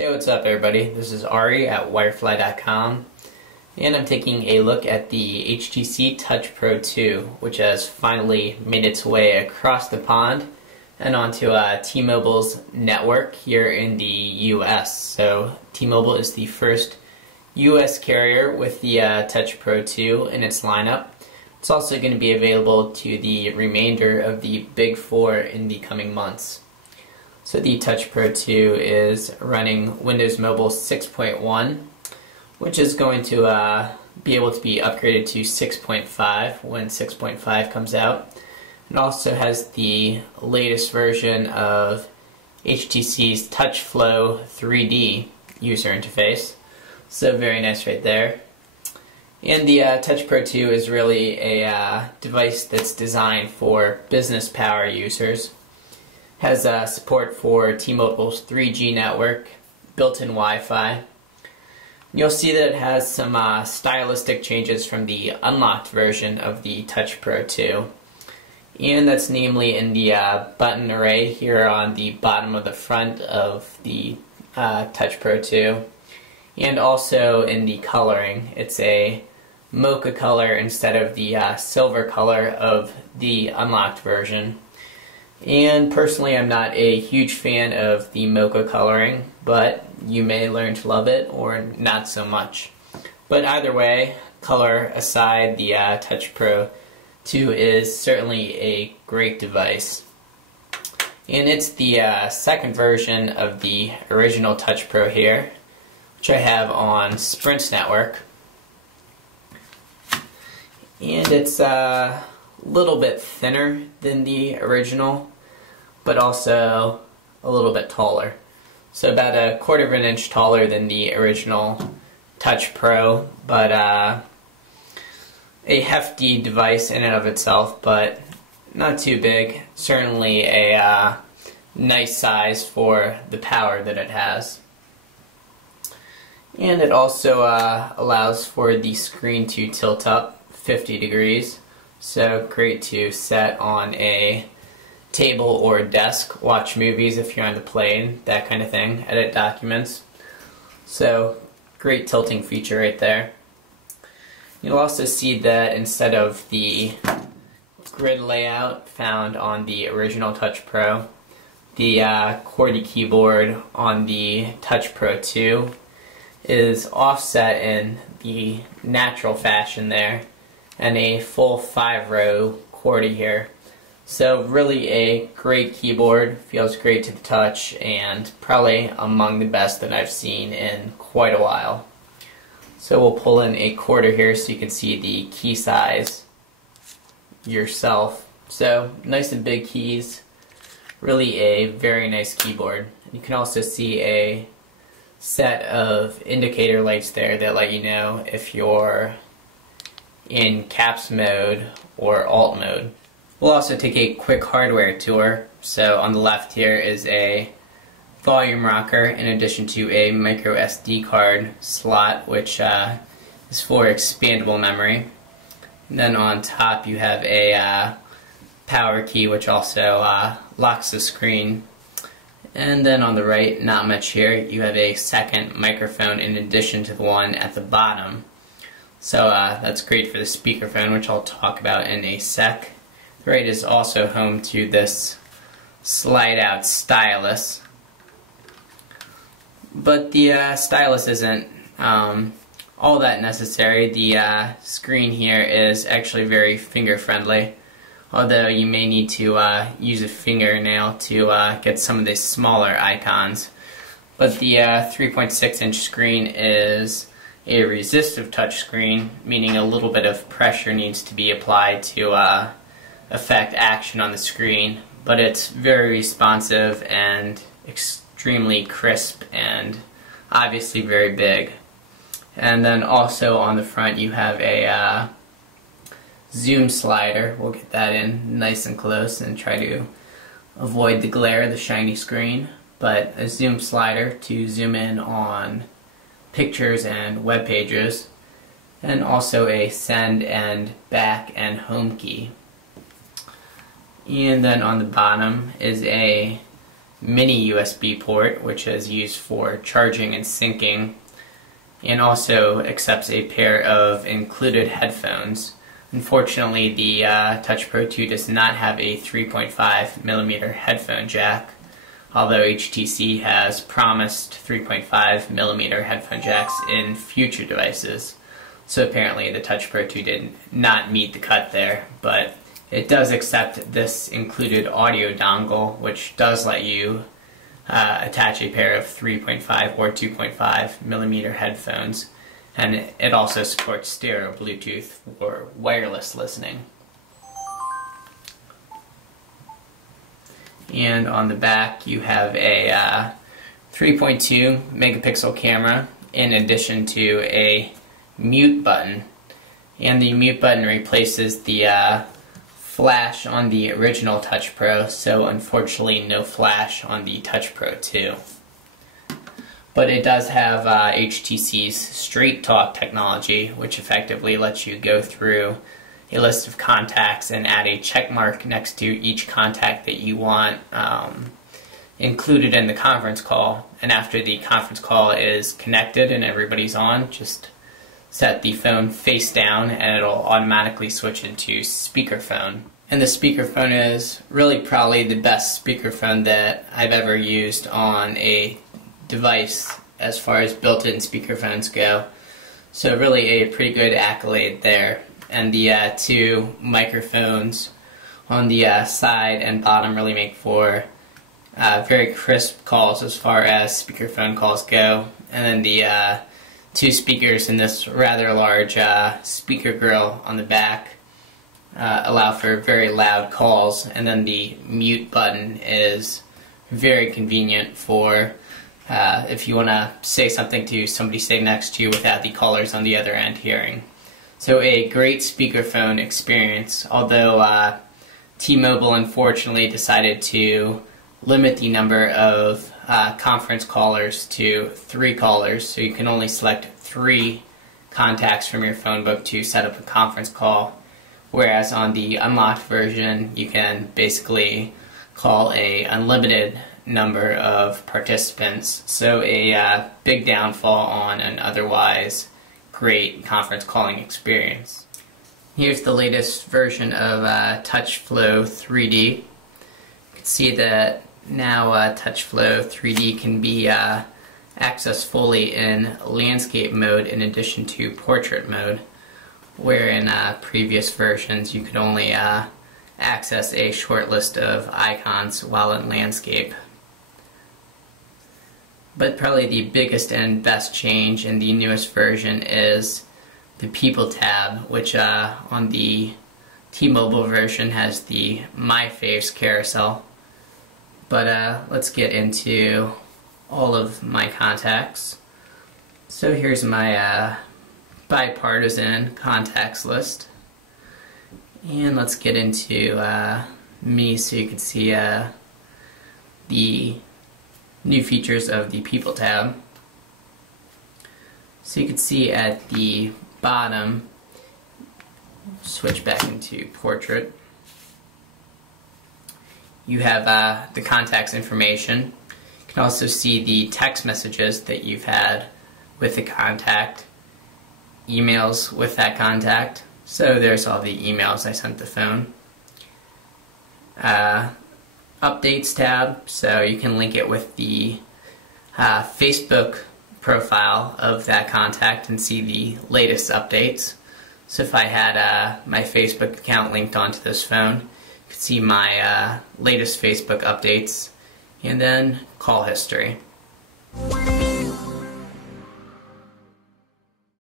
Hey, what's up everybody? This is Ari at wirefly.com, and I'm taking a look at the HTC Touch Pro 2, which has finally made its way across the pond and onto T-Mobile's network here in the US. So T-Mobile is the first US carrier with the Touch Pro 2 in its lineup. It's also going to be available to the remainder of the Big Four in the coming months. So the Touch Pro 2 is running Windows Mobile 6.1, which is going to be able to be upgraded to 6.5 when 6.5 comes out. It also has the latest version of HTC's TouchFlow 3D user interface. So very nice right there. And the Touch Pro 2 is really a device that's designed for business power users. Has support for T-Mobile's 3G network, built-in Wi-Fi. You'll see that it has some stylistic changes from the unlocked version of the Touch Pro 2. And that's namely in the button array here on the bottom of the front of the Touch Pro 2. And also in the coloring. It's a mocha color instead of the silver color of the unlocked version. And personally, I'm not a huge fan of the mocha coloring, but you may learn to love it or not so much. But either way, color aside, the Touch Pro 2 is certainly a great device. And it's the second version of the original Touch Pro here, which I have on Sprint's network. And it's a little bit thinner than the original, but also a little bit taller. So about 1/4 of an inch taller than the original Touch Pro, but a hefty device in and of itself, but not too big. Certainly a nice size for the power that it has. And it also allows for the screen to tilt up 50 degrees. So great to set on a table or desk, watch movies if you're on the plane, that kind of thing, edit documents. So great tilting feature right there. You'll also see that instead of the grid layout found on the original Touch Pro, the QWERTY keyboard on the Touch Pro 2 is offset in the natural fashion there, and a full 5-row QWERTY here. So really a great keyboard, feels great to the touch, and probably among the best that I've seen in quite a while. So we'll pull in a quarter here so you can see the key size yourself. So nice and big keys, really a very nice keyboard. You can also see a set of indicator lights there that let you know if you're in caps mode or alt mode. We'll also take a quick hardware tour. So on the left here is a volume rocker in addition to a micro SD card slot, which is for expandable memory. And then on top you have a power key, which also locks the screen. And then on the right, not much here, you have a second microphone in addition to the one at the bottom. So that's great for the speakerphone, which I'll talk about in a sec. The right is also home to this slide-out stylus. But the stylus isn't all that necessary. The screen here is actually very finger-friendly, although you may need to use a fingernail to get some of the smaller icons. But the 3.6-inch screen is a resistive touchscreen, meaning a little bit of pressure needs to be applied to affect action on the screen, but it's very responsive and extremely crisp and obviously very big. And then also on the front you have a zoom slider. We'll get that in nice and close and try to avoid the glare of the shiny screen, but a zoom slider to zoom in on pictures and web pages, and also a send and back and home key. And then on the bottom is a mini USB port, which is used for charging and syncing, and also accepts a pair of included headphones. Unfortunately, the Touch Pro 2 does not have a 3.5mm headphone jack, although HTC has promised 3.5mm headphone jacks in future devices. So apparently the Touch Pro 2 did not meet the cut there, but it does accept this included audio dongle, which does let you attach a pair of 3.5 or 2.5mm headphones, and it also supports stereo Bluetooth for wireless listening. And on the back you have a 3.2 megapixel camera in addition to a mute button, and the mute button replaces the flash on the original Touch Pro, so unfortunately no flash on the Touch Pro 2. But it does have HTC's Straight Talk technology, which effectively lets you go through a list of contacts and add a check mark next to each contact that you want included in the conference call. And after the conference call is connected and everybody's on, just set the phone face down and it'll automatically switch into speakerphone. And the speakerphone is really probably the best speakerphone that I've ever used on a device as far as built-in speakerphones go. So really a pretty good accolade there. And the two microphones on the side and bottom really make for very crisp calls as far as speakerphone calls go. And then the two speakers in this rather large speaker grill on the back allow for very loud calls, and then the mute button is very convenient for if you want to say something to somebody sitting next to you without the callers on the other end hearing. So a great speakerphone experience, although T-Mobile unfortunately decided to limit the number of conference callers to 3 callers, so you can only select 3 contacts from your phone book to set up a conference call, whereas on the unlocked version you can basically call a unlimited number of participants. So a big downfall on an otherwise great conference calling experience. Here's the latest version of TouchFlow 3D. You can see that now TouchFlow 3D can be accessed fully in landscape mode in addition to portrait mode, where in previous versions you could only access a short list of icons while in landscape. But probably the biggest and best change in the newest version is the People tab, which on the T-Mobile version has the My Faves carousel. But let's get into all of my contacts. So here's my bipartisan contacts list. And let's get into me so you can see the new features of the People tab. So you can see at the bottom, switch back into portrait, you have the contact's information. You can also see the text messages that you've had with the contact, emails with that contact. So there's all the emails I sent the phone. Updates tab, so you can link it with the Facebook profile of that contact and see the latest updates. So if I had my Facebook account linked onto this phone, you could see my latest Facebook updates, and then call history.